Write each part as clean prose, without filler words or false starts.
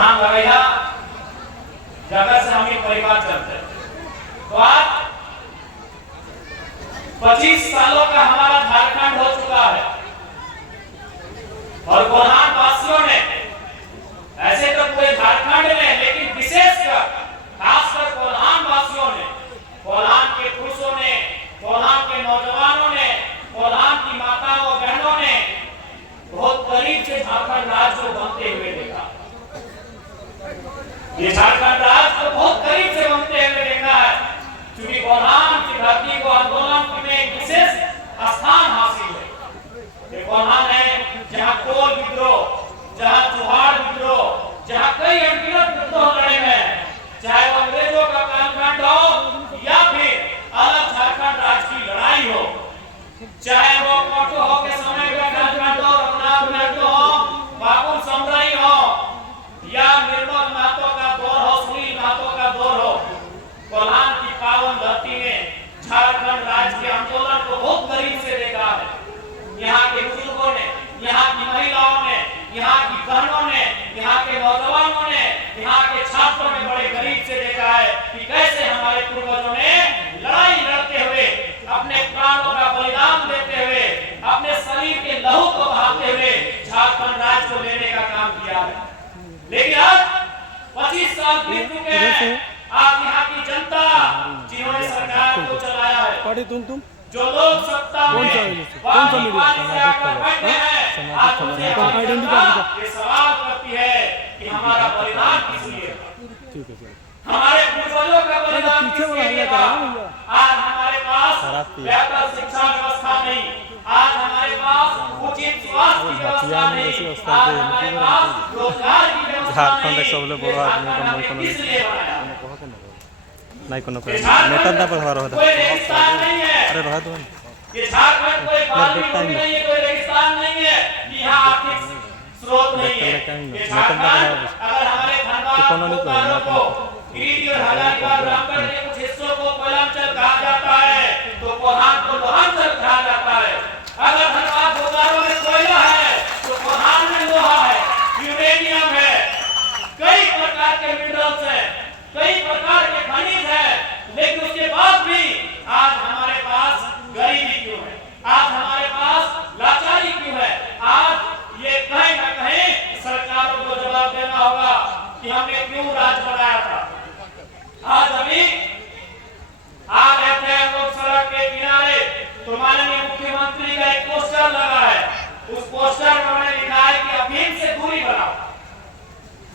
जहां गया जगह से हम परिवार चलते हैं। तो आज 25 सालों का हमारा झारखंड हो चुका है और कोल्हान वासियों ने, ऐसे तो पूरे झारखंड में, लेकिन विशेषकर खासकर कोल्हान वासियों ने, कोल्हान के पुरुषों ने, कोल्हान के नौजवानों ने, कोल्हान की माताओं बहनों ने बहुत करीब से झारखंड राज्य को बनते हुए देखा। ये झारखंड राज्य को बहुत करीब से बनते हुए देखा है, क्योंकि कोल्हान की धरती को आंदोलन में एक विशेष स्थान हासिल है। ये कोल्हान है जहां कोल विद्रोह, जहां चुहाड़ विद्रोह, जहां कई अनगिनत विद्रोह लड़े हैं, चाहे वो अंग्रेजों का कालखंड हो या फिर अलग झारखंड राज्य की लड़ाई हो, चाहे वो मोटो हो के समय का कालखंड हो, रघुनाथ महतो हो, बाबू समराई हो या निर्मल महतो का दौर हो, सुनील महतो का दौर हो, कोल्हान की पावन धरती में झारखंड राज्य के आंदोलन को बहुत करीब से देखा है। यहाँ के बुजुर्गों ने, यहाँ की महिलाओं ने, यहाँ की बहनों ने, यहाँ के नौजवानों ने, यहाँ के छात्रों ने बड़े करीब से देखा है कि कैसे हमारे पूर्वजों ने लड़ाई लड़ते हुए, अपने प्राणों का बलिदान देते हुए, अपने शरीर के लहू को बहाते हुए झारखंड राज्य को लेने का काम किया है। लेकिन आज 25 साल बीत चुके हैं। आज यहाँ की जनता जिन्होंने सरकार को चलाया है, जो लोग सत्ता में ये सवाल करती है कि हमारा बलिदान किस लिए, हमारे पूर्वजों का बलिदान किस लिए था। आज हमारे पास बेहतर शिक्षा व्यवस्था नहीं, आज हमारे पास उचित स्वास्थ्य व्यवस्था नहीं, आज हमारे पास रोजगार की व्यवस्था नहीं, इसलिए नहीं कोनो नेता दा पर रहा कोई रेगिस्तान नहीं है। अरे रहा तो ये झारखंड कोई बालू नहीं है, कोई रेगिस्तान नहीं है कि यहाँ आर्थिक स्रोत नहीं है। ये झारखंड अगर हमारे धनबाद को गिरिडीह और हजारीबाग रामगढ़ के कुछ हिस्सों को कोयलांचल कहा जाता है, तो कोल्हान को लोहांचल कहा जाता है। अगर धनबाद बोकारो में कोयला है तो कोल्हान में लोहा है, यूरेनियम है, कई प्रकार के मिनरल्स हैं, कई प्रकार के खनिज हैं, लेकिन उसके बाद भी आज हमारे पास गरीबी क्यों है, आज हमारे पास लाचारी क्यों है। आज ये कहीं न कहीं सरकारों को जवाब देना होगा कि हमने क्यों राज बनाया था। आज अभी आ रहे थे हम लोग सड़क के किनारे, तो माननीय मुख्यमंत्री का एक पोस्टर लगा है, उस पोस्टर में उन्होंने लिखा है कि अफीम से दूरी बनाओ।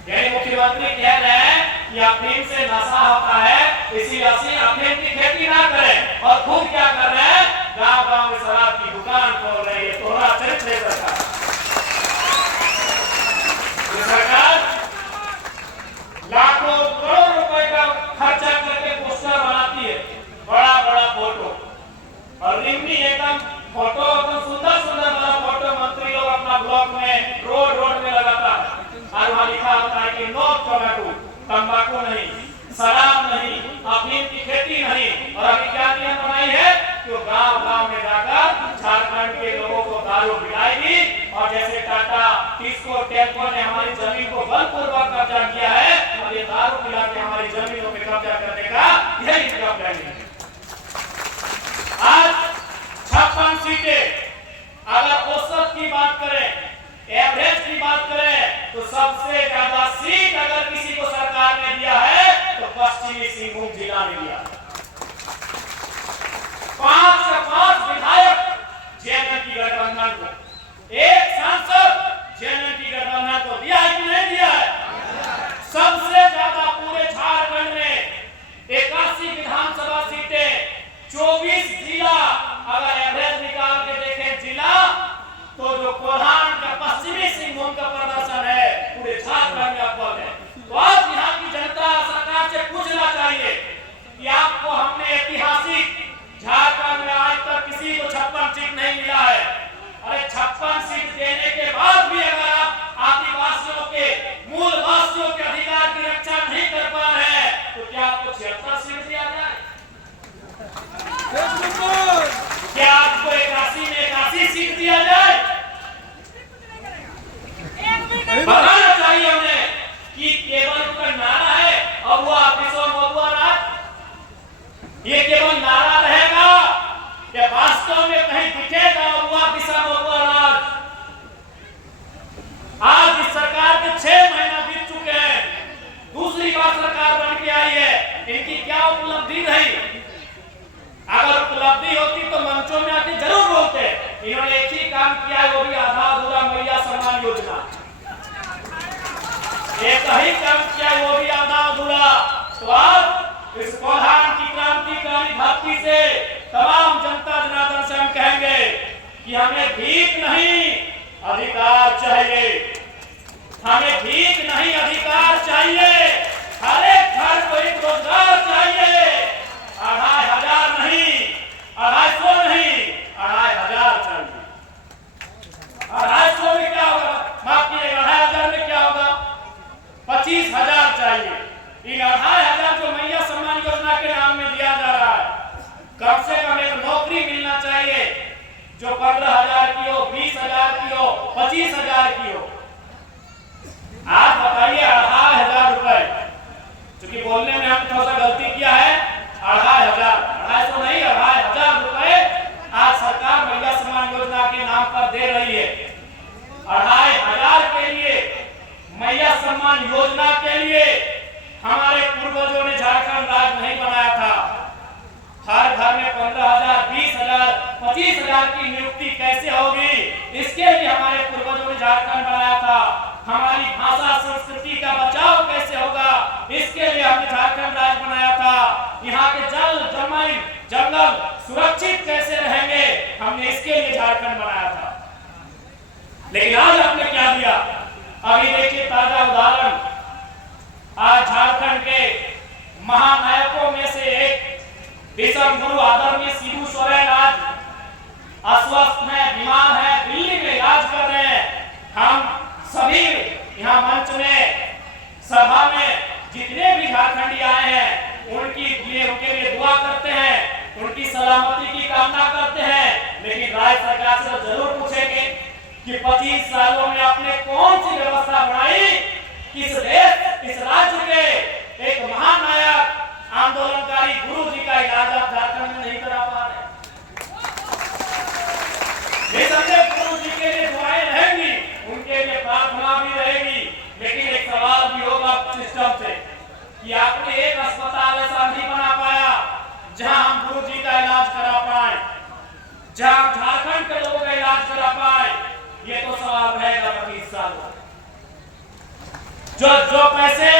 यानी मुख्यमंत्री कह रहे हैं कि अफीम से नशा होता है, इसीलिए अफीम की खेती ना करें, और खुद क्या कर रहे हैं, गांव-गांव में शराब की दुकान खोल रही है। तोहरा चरित्र है सरकार। सरकार लाखों करोड़ रुपए का खर्चा करके पोस्टर बनाती है, बड़ा-बड़ा फोटो, और रिमनी एकदम फोटो एकदम सुंदर-सुंदर बना फोटो मंत्री लोग अपना ब्लॉक में रोड में लगाता है, और वहाँ लिखा होता है कि नो टोबैको, तंबाकू नहीं, शराब नहीं, अफीम की खेती नहीं। और अभी क्या नियम बनाई है कि वो गांव-गांव में जाकर झारखंड के लोगों को दारू पिलाएगी, और जैसे टाटा, टिस्को, टेल्को ने हमारी जमीन को बलपूर्वक कब्जा किया है, और ये दारू पिला के हमारी जमीनों पे कब्जा करने का यही इनका प्लान है। आज 56 सीटें, अगर औसत की बात करें, एवरेज की बात करें, तो सबसे ज्यादा सीट अगर किसी को सरकार ने दिया है तो पश्चिमी सिंहभूम जिला ने दिया। 5 से 5 विधायक जेएनएम की गठबंधन को, एक सांसद जेएनएम की गठबंधन को दिया है कि नहीं दिया है। सबसे ज्यादा पूरे झारखंड में 81 विधानसभा सीटें, 24 जिला, अगर एवरेज निकाल के देखें जिला, तो जो कोल्हान का पश्चिमी सिंहभूम का प्रदर्शन है पूरे झारखंड में अव्वल है। तो आज यहाँ की जनता सरकार से पूछना चाहिए कि आपको हमने ऐतिहासिक झारखंड में आज तक किसी को 56 सीट नहीं मिला है, अरे 56 सीट मंचों में आके जरूर बोलते हैं। इन्होंने एक ही काम किया है, वो भी आधा अधूरा मैया सम्मान योजना। एक ही काम किया है, वो भी आधा अधूरा। तो आज इस कोल्हान की क्रांतिकारी धरती से तमाम जनता जनार्दन से हम कहेंगे कि हमें भीख नहीं अधिकार चाहिए, हमें भीख नहीं अधिकार चाहिए। हर एक घर को एक रोजगार चाहिए। 2500 नहीं, 250 नहीं, 2500 चाहिए। 250 में क्या होगा? माफ कीजिएगा, 2500 में क्या होगा? 25,000 चाहिए। इन 25,000 जो मैया सम्मान योजना के नाम में दिया जा रहा है, कम से कम एक नौकरी मिलना चाहिए जो 15,000 की हो, 20,000 की हो, 25,000 की हो। आप बताइए 2500 रुपए, क्योंकि बोलने में हमने थोड़ा सा गलती किया है। 2500, 250 नहीं, 2500 रुपए आज सरकार मैया सम्मान योजना के नाम पर दे रही है। 2500 के लिए, मैया सम्मान योजना के लिए हमारे पूर्वजों ने झारखंड राज्य नहीं बनाया था। हर घर में 15,000, 20,000, 25,000 की नियुक्ति कैसे होगी, इसके लिए हमारे पूर्वजों ने झारखंड बनाया था। हमारी भाषा संस्कृति का बचाव कैसे होगा, इसके लिए हमने झारखंड राज्य बनाया था। यहाँ के जल, जमीन, जंगल सुरक्षित कैसे रहेंगे, हमने इसके लिए झारखंड बनाया था। लेकिन आज आपने क्या दिया? अभी देखिए ताजा उदाहरण, आज झारखंड के महानायकों में से एक विश्व गुरु आदरणीय शिबू सोरेन आज अस्वस्थ हैं, बीमार हैं, दिल्ली में इलाज कर रहे हैं। हम सभी यहाँ मंच में, सभा में जितने भी झारखंडी आए हैं, उनके लिए दुआ करते हैं, उनकी सलामती की कामना करते हैं। लेकिन राज्य सरकार से जरूर पूछेंगे कि 25 सालों में आपने कौन सी व्यवस्था बनाई, किस देश, इस राज्य के एक महानायक आंदोलनकारी गुरु जी का इलाज आप झारखंड में नहीं करा पा रहे। गुरु जी के लिए दुआएं रहेंगी, उनके लिए प्रार्थना भी रहेगी, लेकिन एक सवाल भी होगा सिस्टम से कि आपने एक अस्पताल ऐसा नहीं बना पाया जहां हम गुरु जी का इलाज करा पाए, जहां झारखंड के लोगों का इलाज करा पाए। ये तो सवाल रहेगा 25 साल। जो पैसे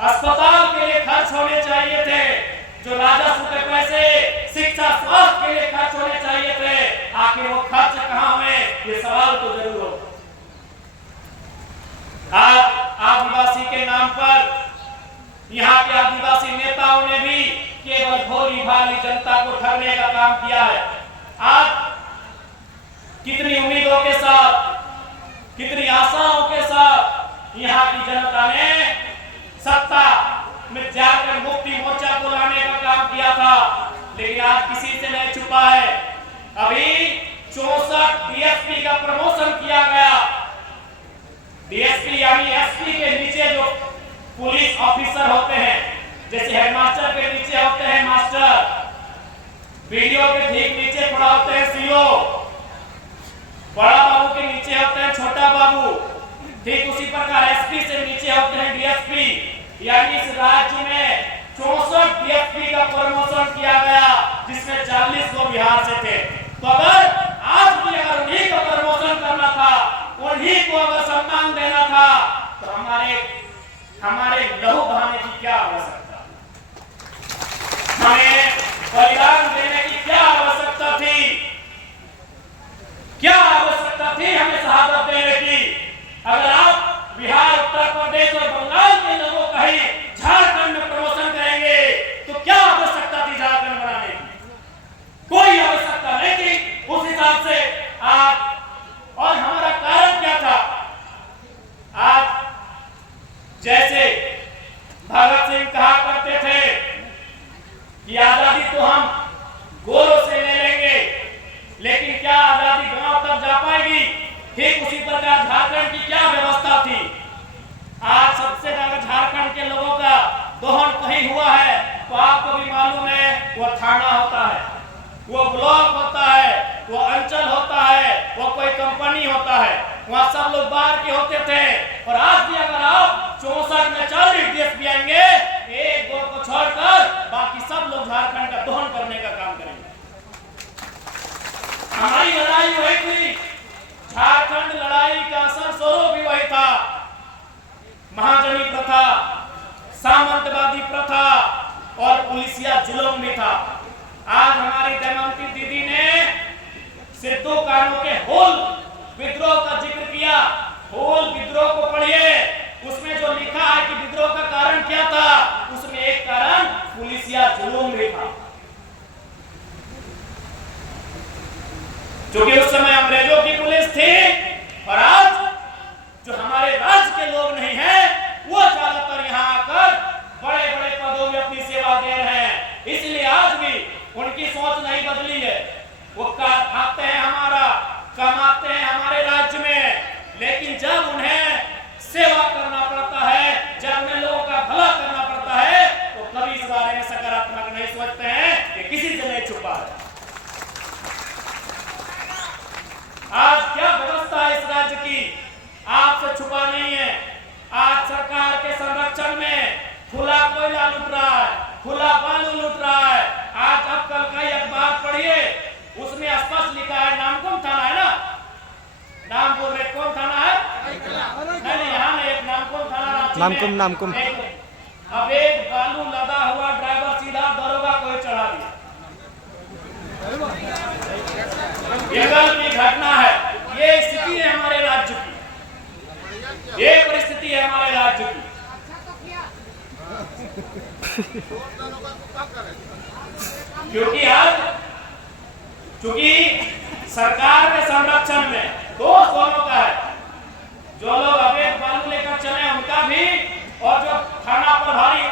अस्पताल के लिए खर्च होने चाहिए थे, जो राजस्व के पैसे शिक्षा स्वास्थ्य के लिए खर्च होने चाहिए थे, आखिर वो खर्च कहां हुए, ये सवाल तो जरूर हो। आज आदिवासी के नाम पर यहाँ के आदिवासी नेताओं ने भी केवल भोली भाली जनता को ठगने का काम किया है। आज कितनी उम्मीदों के साथ, कितनी आशाओं के साथ यहाँ की जनता ने सत्ता में जाकर मुक्ति मोर्चा को लाने का काम किया था, लेकिन आज किसी से नहीं छुपा है। अभी 64 डीएसपी का प्रमोशन किया गया। डीएसपी यानी एसपी के नीचे जो पुलिस ऑफिसर होते हैं, जैसे हेडमास्टर के नीचे होते हैं मास्टर, वीडियो के ठीक नीचे खड़ा होते हैं सीओ, बड़ा बाबू के नीचे होते हैं छोटा बाबू, ठीक उसी प्रकार एसपी से नीचे होते हैं डीएसपी। यानी इस राज्य में 64 डीएसपी का प्रमोशन किया गया, जिसमें 40 को बिहार से थे। तो अगर आज भी अगर उन्हीं का प्रमोशन करना था, उन्हीं को अगर सम्मान देना था, तो हमारे लहू बहाने की क्या आवश्यकता, हमें बलिदान देने की क्या आवश्यकता थी, क्या आवश्यकता थी हमें शहादत देने की? अगर आप बिहार, उत्तर प्रदेश और बंगाल के लोगों का ही झारखंड में प्रमोशन करेंगे, तो क्या आवश्यकता थी झारखंड बनाने की? कोई आवश्यकता नहीं थी। उस हिसाब से आप, और हमारा कारण क्या था? आज जैसे भगत सिंह कहा करते थे कि आजादी तो हम गोरों से ले लेंगे, लेकिन क्या आजादी गांव तक जा पाएगी? ठीक उसी प्रकार झारखंड की क्या व्यवस्था थी? आज सबसे पुलिसिया जुल्म भी था। आज हमारी दमयंती दीदी ने सिद्धू कानू के होल विद्रोह का जिक्र किया। होल विद्रोह को पढ़िए, उसमें जो लिखा है कि विद्रोह का कारण क्या था, उसमें एक कारण पुलिसिया जुल्म भी था। क्योंकि उस समय अंग्रेजों की पुलिस थी और आज जो हमारे राज्य के लोग नहीं हैं वो ज्यादातर यहाँ आकर बड़े बड़े पदों में अपनी सेवा दे रहे हैं। इसलिए आज भी उनकी सोच नहीं बदली है। वो खाते हैं हमारा, कमाते हैं हमारे राज्य में, लेकिन जब उन्हें सेवा करना पड़ता है, जब उन्हें लोगों का भला करना पड़ता है, तो कभी इस बारे में सकारात्मक नहीं सोचते हैं कि किसी से नहीं छुपा है। आज क्या व्यवस्था है इस राज्य की, आपसे छुपा नहीं है। आज सरकार के संरक्षण में खुला कोयला लूट रहा है, खुला बालू लूट रहा है। आज अब कल का अखबार पढ़िए, उसमें स्पष्ट लिखा है, नामकुम थाना है ना, नाम बोल रहे कौन थाना है? नहीं, यहाँ में एक नामकुम थाना, नामकुम। अब एक बालू लदा हुआ ड्राइवर सीधा दरोगा को चढ़ा दिया। ये कल की घटना है। ये स्थिति है हमारे राज्य की, ये परिस्थिति है हमारे राज्य की। क्योंकि आज चूंकि सरकार के संरक्षण में दोष दोनों का है। जो लोग अवैध बालू लेकर चले उनका भी, और जो थाना प्रभारी